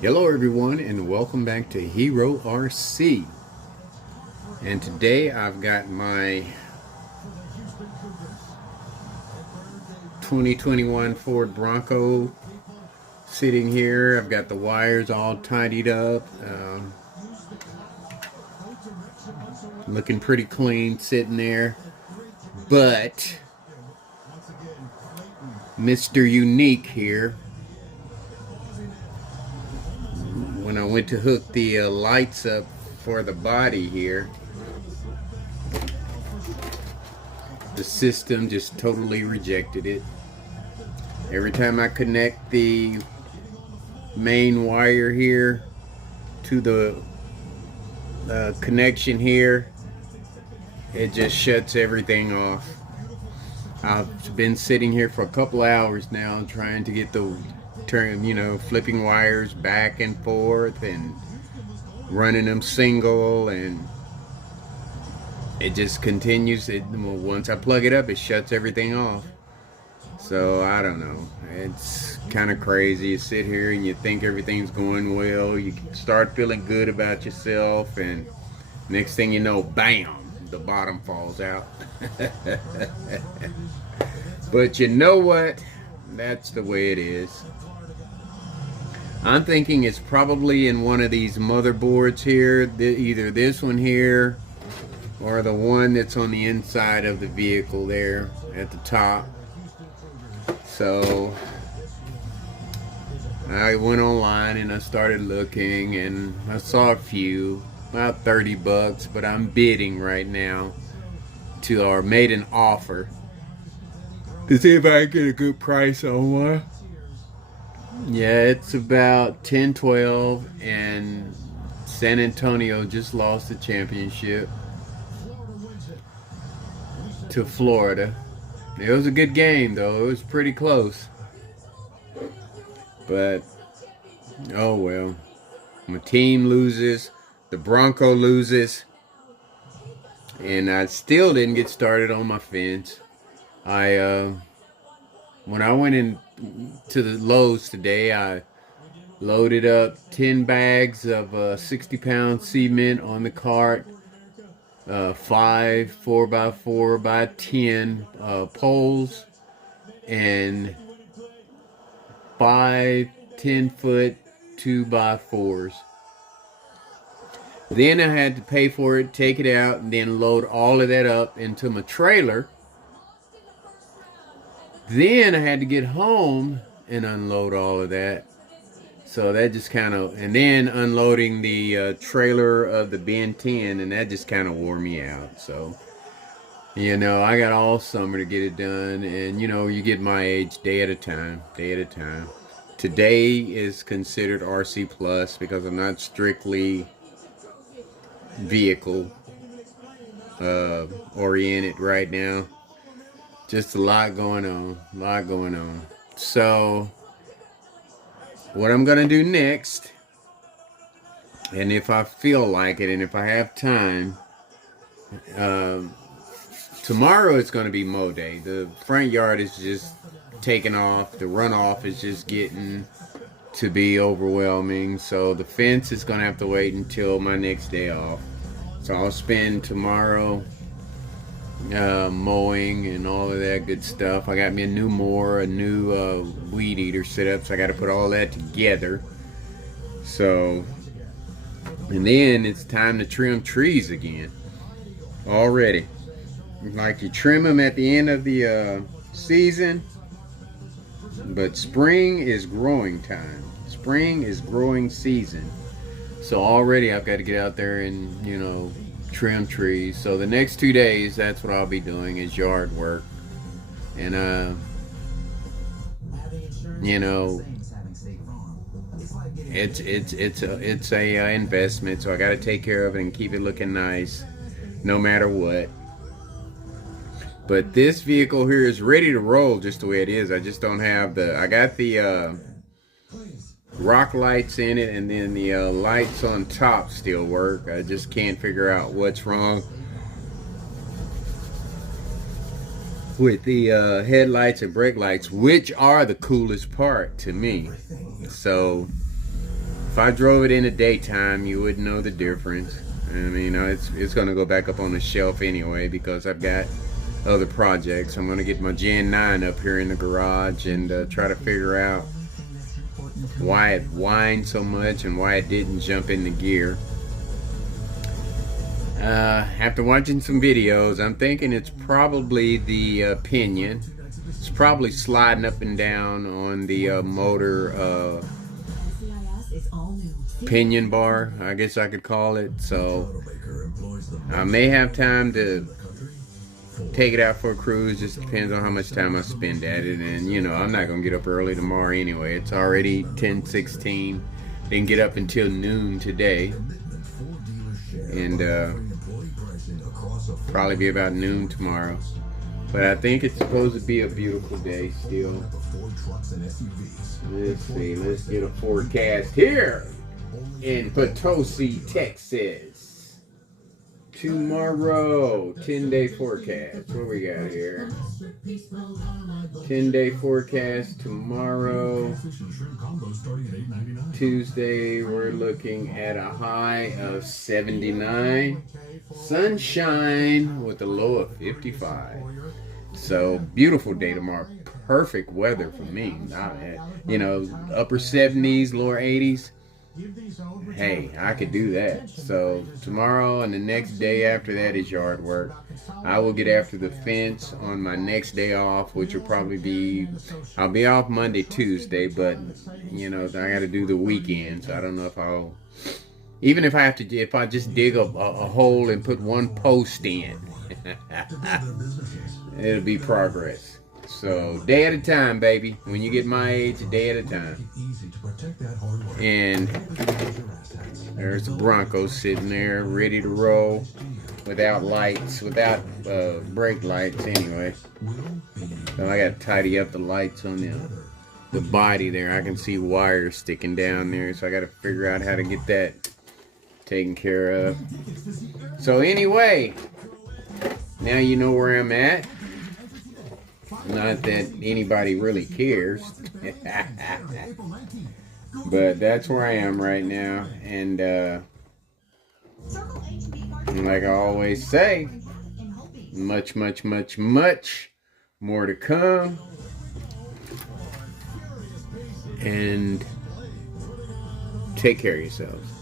Hello everyone and welcome back to Hero RC. And today I've got my 2021 Ford Bronco sitting here. I've got the wires all tidied up, looking pretty clean sitting there. But Mr. Unique here, when I went to hook the lights up for the body here, the system just totally rejected it. Every time I connect the main wire here to the connection here, it just shuts everything off. I've been sitting here for a couple hours now trying to get the flipping wires back and forth and running them single, and it just continues. Once I plug it up, it shuts everything off. So I don't know, it's kind of crazy. You sit here and you think everything's going well, you start feeling good about yourself, and next thing you know, bam, the bottom falls out. But you know what, that's the way it is. I'm thinking it's probably in one of these motherboards here, either this one here or the one that's on the inside of the vehicle there at the top. So I went online and I started looking, and I saw a few, about 30 bucks, but I'm bidding right now or made an offer to see if I can get a good price on one. Yeah, it's about 10-12, and San Antonio just lost the championship to Florida. It was a good game, though. It was pretty close. But, oh well. My team loses. The Bronco loses. And I still didn't get started on my fence. When I went in to the Lowe's today, I loaded up 10 bags of 60-pound cement on the cart, 5 4x4x10 poles, and 5 10-foot 2x4s. Then I had to pay for it, take it out, and then load all of that up into my trailer. Then I had to get home and unload all of that. So that just kind of, and then unloading the trailer of the Ben 10, and that just kind of wore me out. So, I got all summer to get it done, and you get my age, day at a time. Today is considered RC Plus because I'm not strictly vehicle oriented right now. Just a lot going on. So what I'm gonna do next, and if I feel like it and if I have time, tomorrow it's gonna be mow day. The front yard is just taking off. The runoff is just getting to be overwhelming. So the fence is gonna have to wait until my next day off. So I'll spend tomorrow mowing and all of that good stuff. I got me a new mower, a new weed eater set up, so I got to put all that together. So, and then it's time to trim trees again. Already, like you trim them at the end of the season, but spring is growing time. Spring is growing season. So already I've got to get out there and trim trees. So the next 2 days, that's what I'll be doing, is yard work. And it's a investment, so I got to take care of it and keep it looking nice no matter what. But this vehicle here is ready to roll just the way it is. I just don't have I got the rock lights in it, and then the lights on top still work. I just can't figure out what's wrong with the headlights and brake lights, which are the coolest part to me. So If I drove it in the daytime, you wouldn't know the difference. I mean, it's going to go back up on the shelf anyway because I've got other projects. I'm going to get my Gen 9 up here in the garage and try to figure out why it whined so much and why it didn't jump into gear. After watching some videos, I'm thinking it's probably the pinion. It's probably sliding up and down on the motor pinion bar, I guess I could call it. So I may have time to take it out for a cruise. Just depends on how much time I spend at it. And you know, I'm not gonna get up early tomorrow anyway. It's already 10:16. Didn't get up until noon today, and probably be about noon tomorrow. But I think it's supposed to be a beautiful day still. Let's see, let's get a forecast here in Potosi, Texas. Tomorrow, 10-day forecast. What we got here? 10-day forecast tomorrow. Tuesday, we're looking at a high of 79. Sunshine with a low of 55. So, beautiful day tomorrow. Perfect weather for me. You know, upper 70s, lower 80s. Hey, I could do that. So tomorrow and the next day after that is yard work. I will get after the fence on my next day off, which will probably be, I'll be off Monday, Tuesday, but you know, I got to do the weekend. So I don't know if I'll, even if I have to, if I just dig a hole and put one post in, it'll be progress. So, day at a time, baby. When you get my age, a day at a time. And there's the Bronco sitting there, ready to roll, without lights, without brake lights anyway. So I got to tidy up the lights on the body there. I can see wires sticking down there, so I got to figure out how to get that taken care of. So anyway, now you know where I'm at. Not that anybody really cares. But that's where I am right now. And like I always say, much, much, much, much more to come. And take care of yourselves.